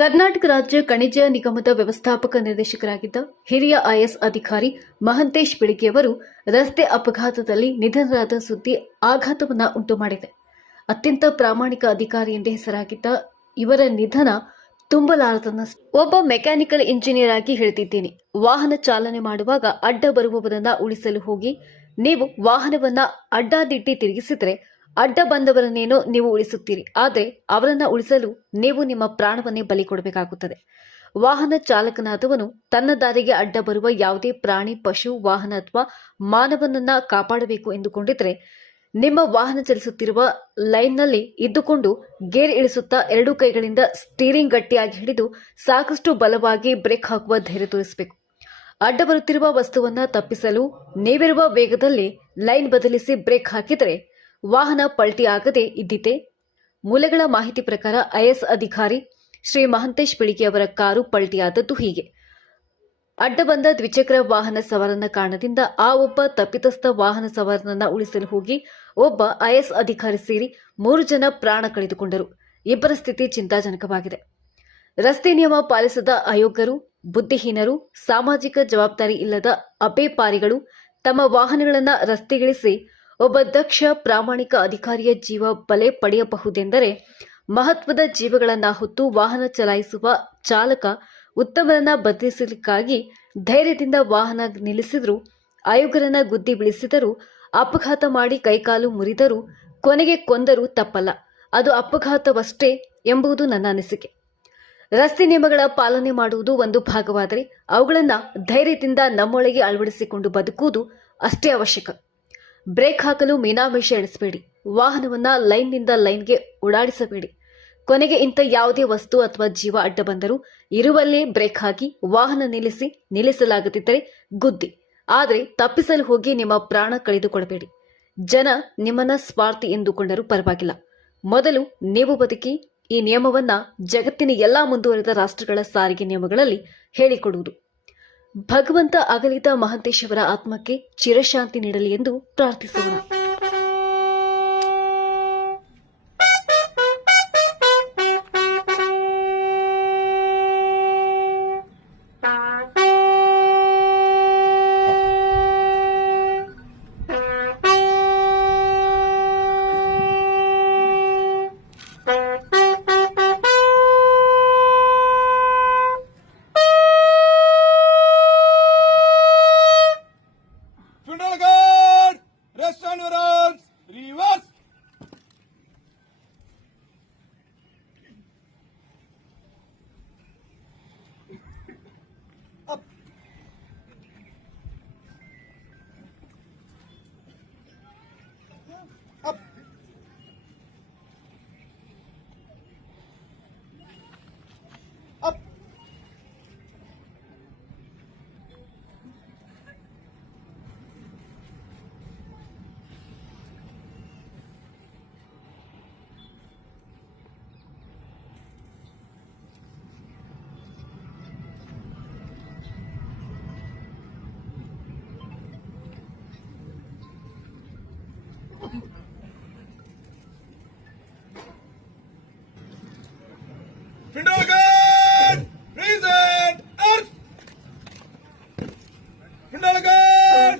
ಕರ್ನಾಟಕ ರಾಜ್ಯ ಖನಿಜ ನಿಗಮದ ವ್ಯವಸ್ಥಾಪಕ ನಿರ್ದೇಶಕರಾಗಿದ್ದ ಹಿರಿಯ ಐಎಎಸ್ ಅಧಿಕಾರಿ ಮಹಂತೇಶ್ ಬಿಳಿಗಿಯವರು ರಸ್ತೆ ಅಪಘಾತದಲ್ಲಿ ನಿಧನರಾದ ಸುದ್ದಿ ಆಘಾತವನ್ನು ಉಂಟುಮಾಡಿದೆ. ಅತ್ಯಂತ ಪ್ರಾಮಾಣಿಕ ಅಧಿಕಾರಿ ಎಂದೇ ಹೆಸರಾಗಿದ್ದ ಇವರ ನಿಧನ ತುಂಬಲಾರದನ್ನಷ್ಟು. ಒಬ್ಬ ಮೆಕ್ಯಾನಿಕಲ್ ಇಂಜಿನಿಯರ್ ಆಗಿ ಹೇಳ್ತಿದ್ದೇನೆ, ವಾಹನ ಚಾಲನೆ ಮಾಡುವಾಗ ಅಡ್ಡ ಬರುವವರನ್ನ ಉಳಿಸಲು ಹೋಗಿ ನೀವು ವಾಹನವನ್ನ ಅಡ್ಡಾದಿಡ್ಡಿ ತಿರುಗಿಸಿದ್ರೆ ಅಡ್ಡ ಬಂದವರನ್ನೇನೋ ನೀವು ಉಳಿಸುತ್ತೀರಿ, ಆದರೆ ಅವರನ್ನ ಉಳಿಸಲು ನೀವು ನಿಮ್ಮ ಪ್ರಾಣವನ್ನೇ ಬಲಿ ಕೊಡಬೇಕಾಗುತ್ತದೆ. ವಾಹನ ಚಾಲಕನಾದವನು ತನ್ನ ದಾರಿಗೆ ಅಡ್ಡ ಬರುವ ಯಾವುದೇ ಪ್ರಾಣಿ, ಪಶು, ವಾಹನ ಅಥವಾ ಮಾನವನನ್ನ ಕಾಪಾಡಬೇಕು ಎಂದುಕೊಂಡಿದ್ರೆ ನಿಮ್ಮ ವಾಹನ ಚಲಿಸುತ್ತಿರುವ ಲೈನ್ನಲ್ಲಿ ಇದ್ದುಕೊಂಡು ಗೇರ್ ಇಳಿಸುತ್ತಾ ಎರಡೂ ಕೈಗಳಿಂದ ಸ್ಟೀರಿಂಗ್ ಗಟ್ಟಿಯಾಗಿ ಹಿಡಿದು ಸಾಕಷ್ಟು ಬಲವಾಗಿ ಬ್ರೇಕ್ ಹಾಕುವ ಧೈರ್ಯ ತೋರಿಸಬೇಕು. ಅಡ್ಡ ಬರುತ್ತಿರುವ ವಸ್ತುವನ್ನ ತಪ್ಪಿಸಲು ನೀವಿರುವ ವೇಗದಲ್ಲಿ ಲೈನ್ ಬದಲಿಸಿ ಬ್ರೇಕ್ ಹಾಕಿದರೆ ವಾಹನ ಪಲ್ಟಿ ಆಗದೆ ಇದ್ದಿತೆ. ಮೂಲಗಳ ಮಾಹಿತಿ ಪ್ರಕಾರ ಐಎಎಸ್ ಅಧಿಕಾರಿ ಶ್ರೀ ಮಹಂತೇಶ್ ಬಿಳಿಗಿ ಅವರ ಕಾರು ಪಲ್ಟಿಯಾದದ್ದು ಹೀಗೆ. ಅಡ್ಡ ಬಂದ ದ್ವಿಚಕ್ರ ವಾಹನ ಸವಾರನ ಕಾರಣದಿಂದ ಆ ಒಬ್ಬ ತಪ್ಪಿತಸ್ಥ ವಾಹನ ಸವಾರನನ್ನ ಉಳಿಸಲು ಹೋಗಿ ಒಬ್ಬ ಐಎಎಸ್ ಅಧಿಕಾರಿ ಸೇರಿ 3 ಜನ ಪ್ರಾಣ ಕಳೆದುಕೊಂಡರು. ಇಬ್ಬರ ಸ್ಥಿತಿ ಚಿಂತಾಜನಕವಾಗಿದೆ. ರಸ್ತೆ ನಿಯಮ ಪಾಲಿಸದ ಅಯೋಗ್ಯರು, ಬುದ್ಧಿಹೀನರು, ಸಾಮಾಜಿಕ ಜವಾಬ್ದಾರಿ ಇಲ್ಲದ ಅಬೇಪಾರಿಗಳು ತಮ್ಮ ವಾಹನಗಳನ್ನು ರಸ್ತೆಗಿಳಿಸಿ ಒಬ್ಬ ದಕ್ಷ ಪ್ರಾಮಾಣಿಕ ಅಧಿಕಾರಿಯ ಜೀವ ಬಲೆ ಪಡೆಯಬಹುದೆಂದರೆ ಮಹತ್ವದ ಜೀವಗಳನ್ನ ಹೊತ್ತು ವಾಹನ ಚಲಾಯಿಸುವ ಚಾಲಕ ಉತ್ತಮರನ್ನ ಬದಲಿಸಲಿಕ್ಕಾಗಿ ಧೈರ್ಯದಿಂದ ವಾಹನ ನಿಲ್ಲಿಸಿದ್ರು, ಅಯೋಗ್ಯರನ್ನ ಗುದ್ದಿ ಬೀಳಿಸಿದರೂ, ಅಪಘಾತ ಮಾಡಿ ಕೈಕಾಲು ಮುರಿದರೂ, ಕೊನೆಗೆ ಕೊಂದರೂ ತಪ್ಪಲ್ಲ. ಅದು ಅಪಘಾತವಷ್ಟೇ ಎಂಬುದು ನನ್ನ ಅನಿಸಿಕೆ. ರಸ್ತೆ ನಿಯಮಗಳ ಪಾಲನೆ ಮಾಡುವುದು ಒಂದು ಭಾಗವಾದರೆ ಅವುಗಳನ್ನು ಧೈರ್ಯದಿಂದ ನಮ್ಮೊಳಗೆ ಅಳವಡಿಸಿಕೊಂಡು ಬದುಕುವುದು ಅಷ್ಟೇ ಅವಶ್ಯಕ. ಬ್ರೇಕ್ ಹಾಕಲು ಮೀನಾಮೇಷ ಎಣಿಸಬೇಡಿ. ವಾಹನವನ್ನ ಲೈನ್ನಿಂದ ಲೈನ್ಗೆ ಓಡಾಡಿಸಬೇಡಿ. ಕೊನೆಗೆ ಇಂಥ ಯಾವುದೇ ವಸ್ತು ಅಥವಾ ಜೀವ ಅಡ್ಡ ಬಂದರೂ ಇರುವಲ್ಲೇ ಬ್ರೇಕ್ ಹಾಕಿ ವಾಹನ ನಿಲ್ಲಿಸಲಾಗದಿದ್ದರೆ ಗುದ್ದಿ. ಆದರೆ ತಪ್ಪಿಸಲು ಹೋಗಿ ನಿಮ್ಮ ಪ್ರಾಣ ಕಳೆದುಕೊಳ್ಳಬೇಡಿ. ಜನ ನಿಮ್ಮನ್ನ ಸ್ವಾರ್ಥಿ ಎಂದುಕೊಂಡರೂ ಪರವಾಗಿಲ್ಲ. ಮೊದಲು ನೀವು ಬದುಕಿ. ಈ ನಿಯಮವನ್ನ ಜಗತ್ತಿನ ಎಲ್ಲಾ ಮುಂದುವರೆದ ರಾಷ್ಟ್ರಗಳ ಸಾರಿಗೆ ನಿಯಮಗಳಲ್ಲಿ ಹೇಳಿಕೊಡುವುದು. ಭಗವಂತ ಅಗಲಿದ ಮಹಂತೇಶ್ ಅವರ ಆತ್ಮಕ್ಕೆ ಚಿರಶಾಂತಿ ನೀಡಲಿ ಎಂದು ಪ್ರಾರ್ಥಿಸೋಣ. Finalgan! Present! Earth! Finalgan!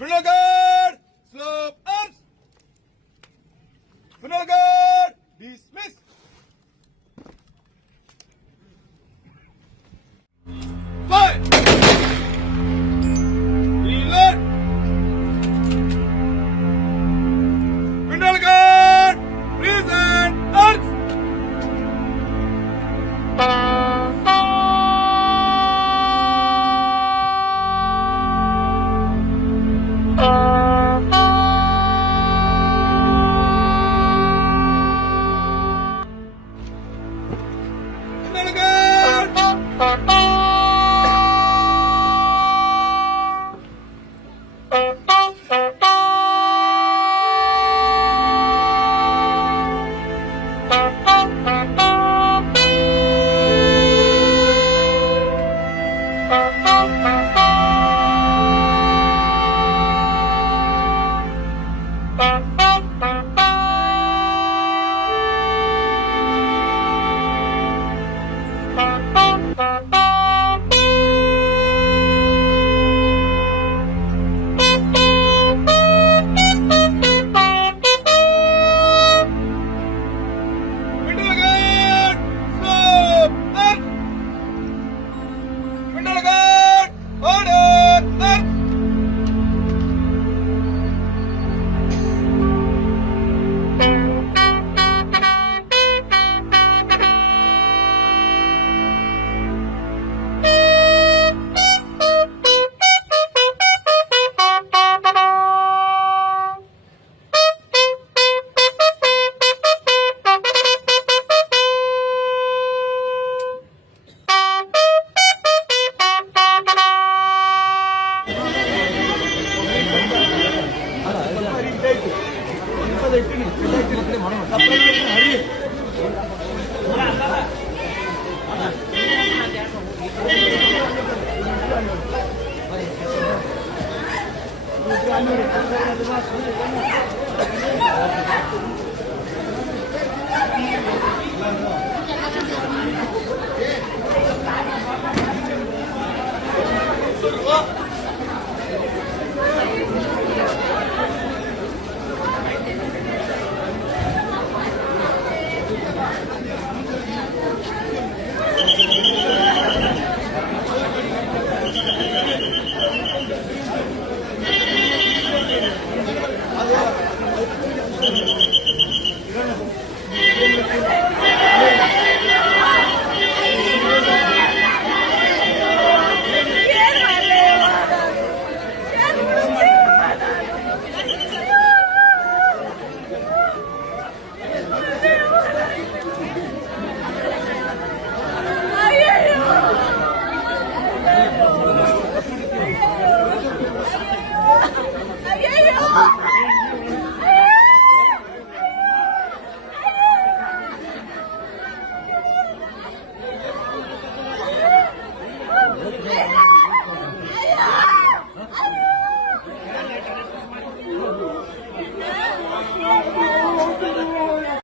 Finalgan! Slope arms! Finalgan! Dismiss! Fire! Reload! Gracias.